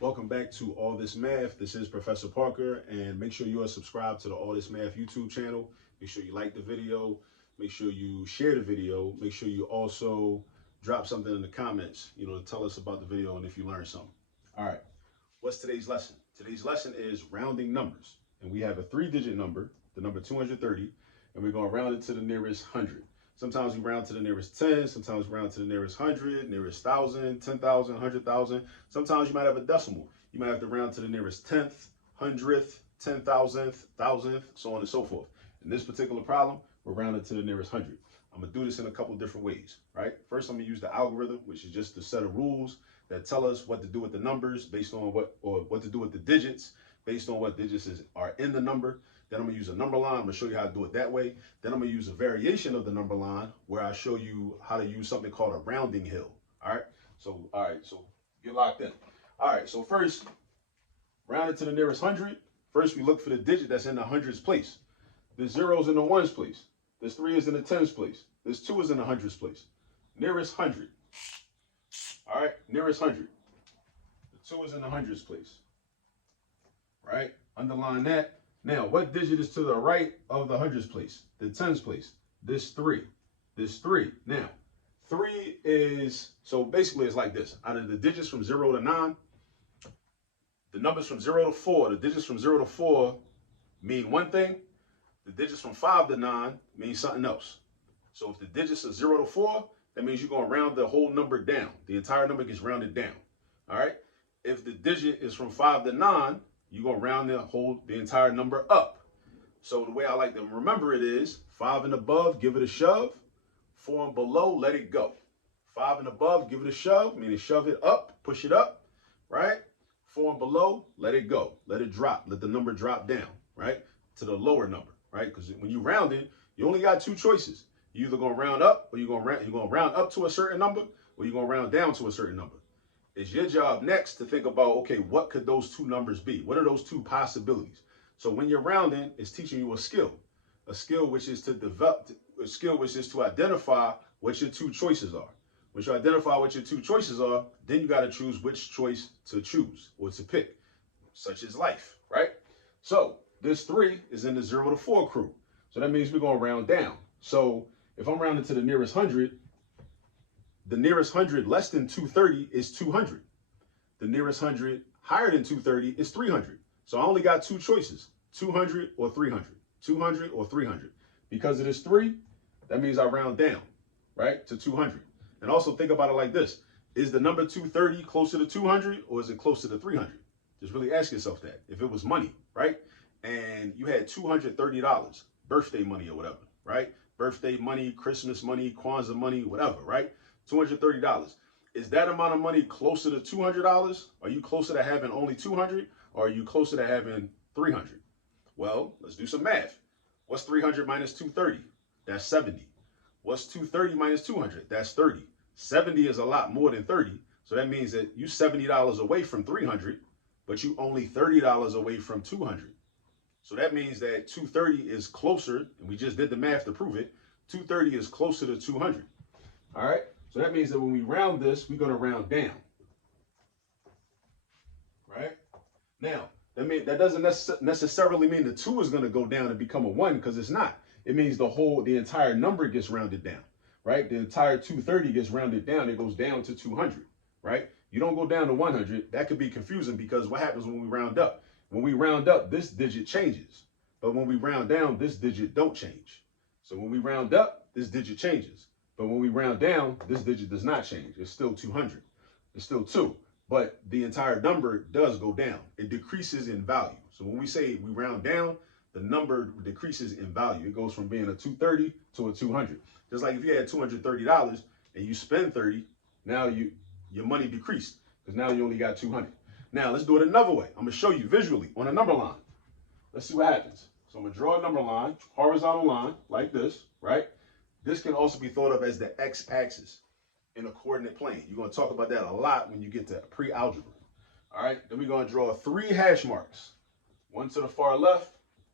Welcome back to All This Math. This is Professor Parker, and make sure you are subscribed to the All This Math YouTube channel. Make sure you like the video. Make sure you share the video. Make sure you also drop something in the comments, to tell us about the video and if you learned something. All right, what's today's lesson? Today's lesson is rounding numbers, and we have a three-digit number, the number 230, and we're going to round it to the nearest 100. Sometimes we round to the nearest 10, sometimes we round to the nearest 100, nearest 1,000, 10,000, 100,000. Sometimes you might have a decimal. You might have to round to the nearest 10th, 100th, 10,000th, 1,000th, so on and so forth. In this particular problem, we're rounding to the nearest 100. I'm going to do this in a couple different ways, right? First, I'm going to use the algorithm, which is just a set of rules that tell us what to do with the numbers based on what to do with the digits based on what digits are in the number. Then I'm going to use a number line. I'm going to show you how to do it that way. Then I'm going to use a variation of the number line where I show you how to use something called a rounding hill. All right. So get locked in. All right. So first, round it to the nearest 100. First, we look for the digit that's in the hundreds place. This 0 is in the ones place. This 3 is in the tens place. This 2 is in the hundreds place. Nearest 100. All right. Nearest 100. The 2 is in the hundreds place. Right. Underline that. Now, what digit is to the right of the hundreds place? The tens place. This 3. This 3. Now, 3 is, so basically it's like this. Out of the digits from 0 to 9, the numbers from 0 to 4, the digits from 0 to 4 mean one thing. The digits from 5 to 9 mean something else. So if the digits are 0 to 4, that means you're going to round the whole number down. The entire number gets rounded down. All right? If the digit is from 5 to 9, you're going to round the entire number up. So the way I like to remember it is 5 and above, give it a shove. 4 and below, let it go. 5 and above, give it a shove, meaning shove it up, push it up, right? 4 and below, let it go. Let it drop. Let the number drop down, right? To the lower number, right? Because when you round it, you only got two choices. You're either going to round up or you're going to round up to a certain number or you're going to round down to a certain number. It's your job next to think about, okay, what could those two numbers be? What are those two possibilities? So when you're rounding, it's teaching you a skill which is to develop, a skill which is to identify what your two choices are. Once you identify what your two choices are, then you got to choose which choice to choose or to pick, such as life, right? So this 3 is in the 0 to 4 crew. So that means we're going to round down. So if I'm rounding to the nearest 100, the nearest 100 less than 230 is 200. The nearest 100 higher than 230 is 300. So I only got two choices, 200 or 300, 200 or 300. Because of this 3, that means I round down, right, to 200. And also think about it like this. Is the number 230 closer to 200 or is it closer to 300? Just really ask yourself that. If it was money, right, and you had $230, birthday money or whatever, right? Birthday money, Christmas money, Kwanzaa money, whatever, right? $230. Is that amount of money closer to $200? Are you closer to having only 200 or are you closer to having 300? Well, let's do some math. What's 300 minus 230? That's 70. What's 230 minus 200? That's 30. 70 is a lot more than 30. So that means that you $70 away from 300, but you only $30 away from 200. So that means that 230 is closer, and we just did the math to prove it. 230 is closer to 200. All right? So that means that when we round this, we're going to round down. Right? Now, that doesn't necessarily mean the 2 is going to go down and become a 1 because it's not. It means the entire number gets rounded down. Right? The entire 230 gets rounded down. It goes down to 200. Right? You don't go down to 100. That could be confusing because what happens when we round up? When we round up, this digit changes. But when we round down, this digit don't change. So when we round up, this digit changes. But when we round down, this digit does not change. It's still 200. It's still 2. But the entire number does go down. It decreases in value. So when we say we round down, the number decreases in value. It goes from being a 230 to a 200. Just like if you had $230 and you spend 30, now your money decreased because now you only got 200. Now let's do it another way. I'm going to show you visually on a number line. Let's see what happens. So I'm going to draw a number line, horizontal line like this, right? This can also be thought of as the x-axis in a coordinate plane. You're going to talk about that a lot when you get to pre-algebra. All right, then we're going to draw 3 hash marks. One to the far left,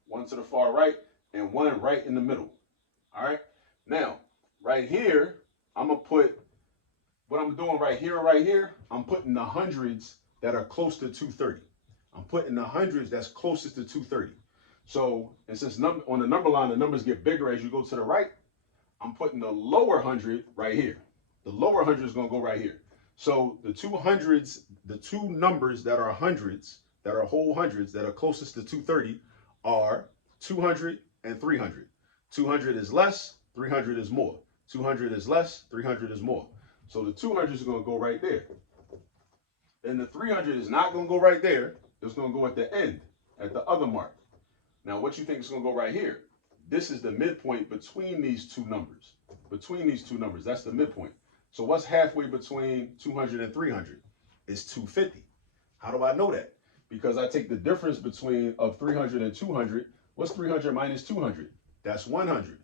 one to the far right, and one right in the middle. All right, now, right here, I'm going to put, what I'm doing right here and right here, I'm putting the hundreds that are close to 230. I'm putting the hundreds that's closest to 230. So, and since on the number line, the numbers get bigger as you go to the right, I'm putting the lower 100 right here. The lower 100 is going to go right here. So the 200s, the two numbers that are hundreds, that are whole hundreds, that are closest to 230 are 200 and 300. 200 is less, 300 is more. 200 is less, 300 is more. So the 200 is going to go right there. And the 300 is not going to go right there. It's going to go at the end, at the other mark. Now, what you think is going to go right here? This is the midpoint between these two numbers. Between these two numbers, that's the midpoint. So what's halfway between 200 and 300? It's 250. How do I know that? Because I take the difference between of 300 and 200. What's 300 minus 200? That's 100.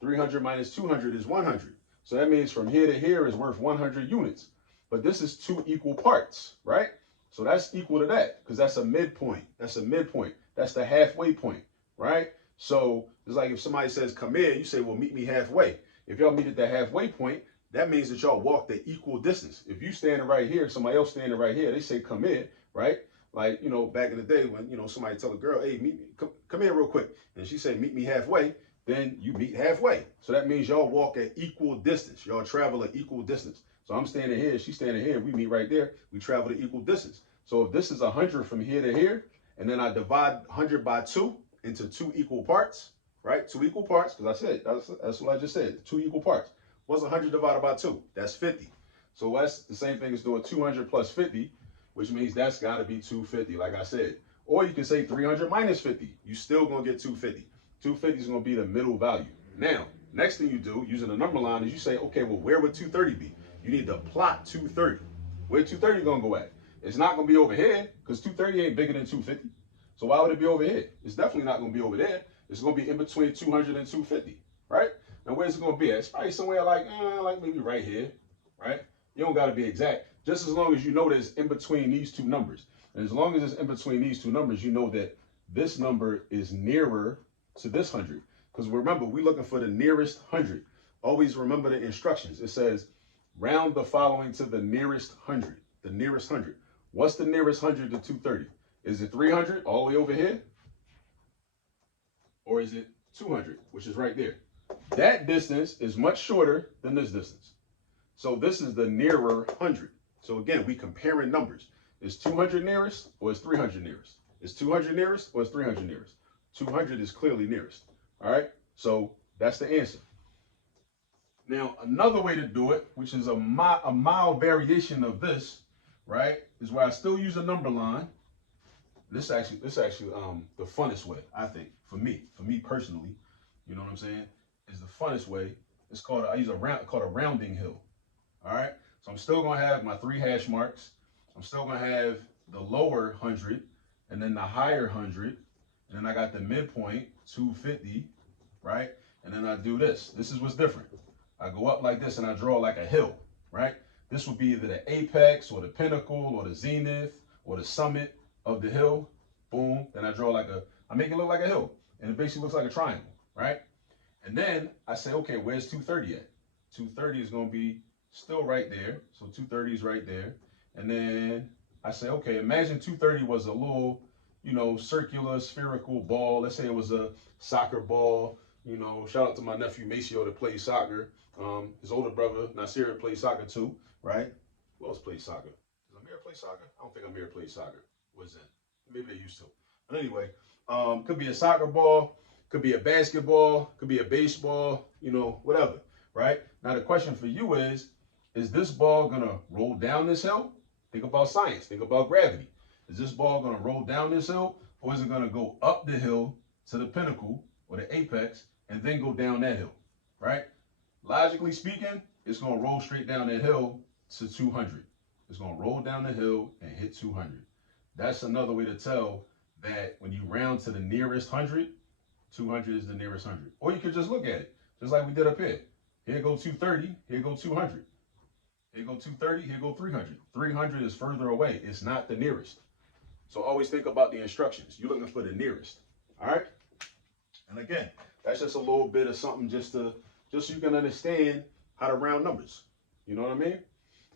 300 minus 200 is 100. So that means from here to here is worth 100 units. But this is two equal parts, right? So that's equal to that because that's a midpoint. That's a midpoint. That's the halfway point, right? So it's like if somebody says, come here, you say, well, meet me halfway. If y'all meet at the halfway point, that means that y'all walk the equal distance. If you standing right here, somebody else standing right here, they say, come here, right? Like, you know, back in the day when, you know, somebody tell a girl, hey, meet me, come here real quick. And she say, meet me halfway, then you meet halfway. So that means y'all walk at equal distance. Y'all travel at equal distance. So I'm standing here, she's standing here, we meet right there. We travel at equal distance. So if this is 100 from here to here, and then I divide 100 by 2 into two equal parts, right? Two equal parts, because I said, that's what I just said, two equal parts. What's 100 divided by 2? That's 50. So that's the same thing as doing 200 plus 50, which means that's got to be 250, like I said. Or you can say 300 minus 50. You still going to get 250. 250 is going to be the middle value. Now, next thing you do, using the number line, is you say, okay, well, where would 230 be? You need to plot 230. Where 230 going to go at? It's not going to be over here, because 230 ain't bigger than 250. So why would it be over here? It's definitely not going to be over there. It's going to be in between 200 and 250, right? Now, where's it going to be at? It's probably somewhere like maybe right here, right? You don't got to be exact. Just as long as you know that it's in between these two numbers. And as long as it's in between these two numbers, you know that this number is nearer to this 100. Because remember, we're looking for the nearest 100. Always remember the instructions. It says, round the following to the nearest 100. The nearest 100. What's the nearest 100 to 230? Is it 300 all the way over here? Or is it 200, which is right there? That distance is much shorter than this distance. So this is the nearer 100. So again, we comparing numbers. Is 200 nearest or is 300 nearest? Is 200 nearest or is 300 nearest? 200 is clearly nearest. All right, so that's the answer. Now, another way to do it, which is a mild variation of this, right, is where I still use a number line. This actually the funnest way, I think, for me personally, you know what I'm saying, is the funnest way. It's called, I use a rounding hill. All right, so I'm still gonna have my 3 hash marks. I'm still gonna have the lower 100 and then the higher 100, and then I got the midpoint 250, right? And then I do this. This is what's different. I go up like this and I draw like a hill, right? This would be either the apex or the pinnacle or the zenith or the summit of the hill. Boom. Then I draw I make it look like a hill, and it basically looks like a triangle, right? And then I say, okay, where's 230 at? 230 is going to be still right there. So 230 is right there. And then I say, okay, imagine 230 was a little, you know, circular spherical ball. Let's say it was a soccer ball. You know, shout out to my nephew Maceo that plays soccer. His older brother Nasir plays soccer too, right? Who else plays soccer? Does Amir play soccer? I don't think Amir plays soccer. What's that? Maybe they used to. But anyway, could be a soccer ball, could be a basketball, could be a baseball, you know, whatever, right? Now the question for you is this ball gonna roll down this hill? Think about science, think about gravity. Is this ball gonna roll down this hill, or is it gonna go up the hill to the pinnacle or the apex and then go down that hill, right? Logically speaking, it's gonna roll straight down that hill to 200. It's gonna roll down the hill and hit 200. That's another way to tell that when you round to the nearest 100, 200 is the nearest 100. Or you could just look at it, just like we did up here. Here go 230, here go 200. Here go 230, here go 300. 300 is further away. It's not the nearest. So always think about the instructions. You're looking for the nearest. All right? And again, that's just a little bit of something just so you can understand how to round numbers. You know what I mean?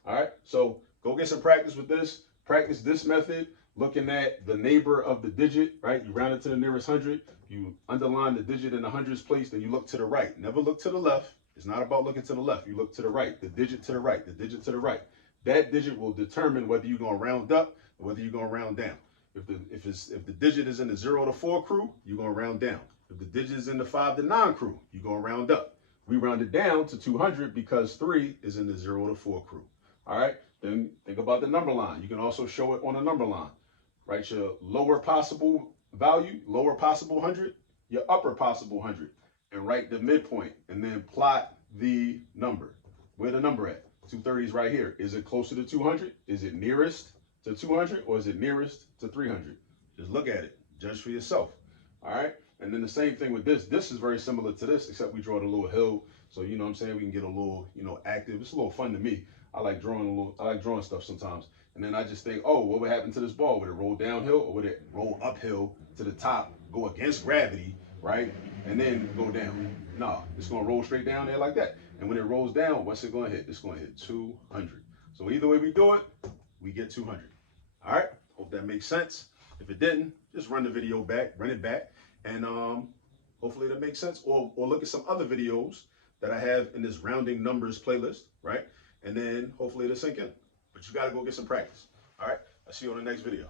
All right? So go get some practice with this. Practice this method, looking at the neighbor of the digit, right? You round it to the nearest 100. You underline the digit in the hundreds place, then you look to the right. Never look to the left. It's not about looking to the left. You look to the right, the digit to the right, the digit to the right. That digit will determine whether you're gonna round up or whether you're gonna round down. If the digit is in the 0 to 4 crew, you're gonna round down. If the digit is in the 5 to 9 crew, you're gonna round up. We rounded down to 200 because 3 is in the 0 to 4 crew. All right, then think about the number line. You can also show it on a number line. Write your lower possible value, lower possible 100, your upper possible 100, and write the midpoint, and then plot the number. Where the number at? 230 is right here. Is it closer to 200? Is it nearest to 200, or is it nearest to 300? Just look at it. Judge for yourself. All right? And then the same thing with this. This is very similar to this, except we draw the little hill. So, you know what I'm saying? We can get a little, active. It's a little fun to me. I like drawing stuff sometimes. And then I just think, oh, what would happen to this ball? Would it roll downhill, or would it roll uphill to the top, go against gravity, right? And then go down? No, it's going to roll straight down there like that. And when it rolls down, what's it going to hit? It's going to hit 200. So either way we do it, we get 200. All right? Hope that makes sense. If it didn't, just run the video back, run it back, and hopefully that makes sense. Or look at some other videos that I have in this rounding numbers playlist, right? And then hopefully it'll sink in. But you got to go get some practice. All right? I'll see you on the next video.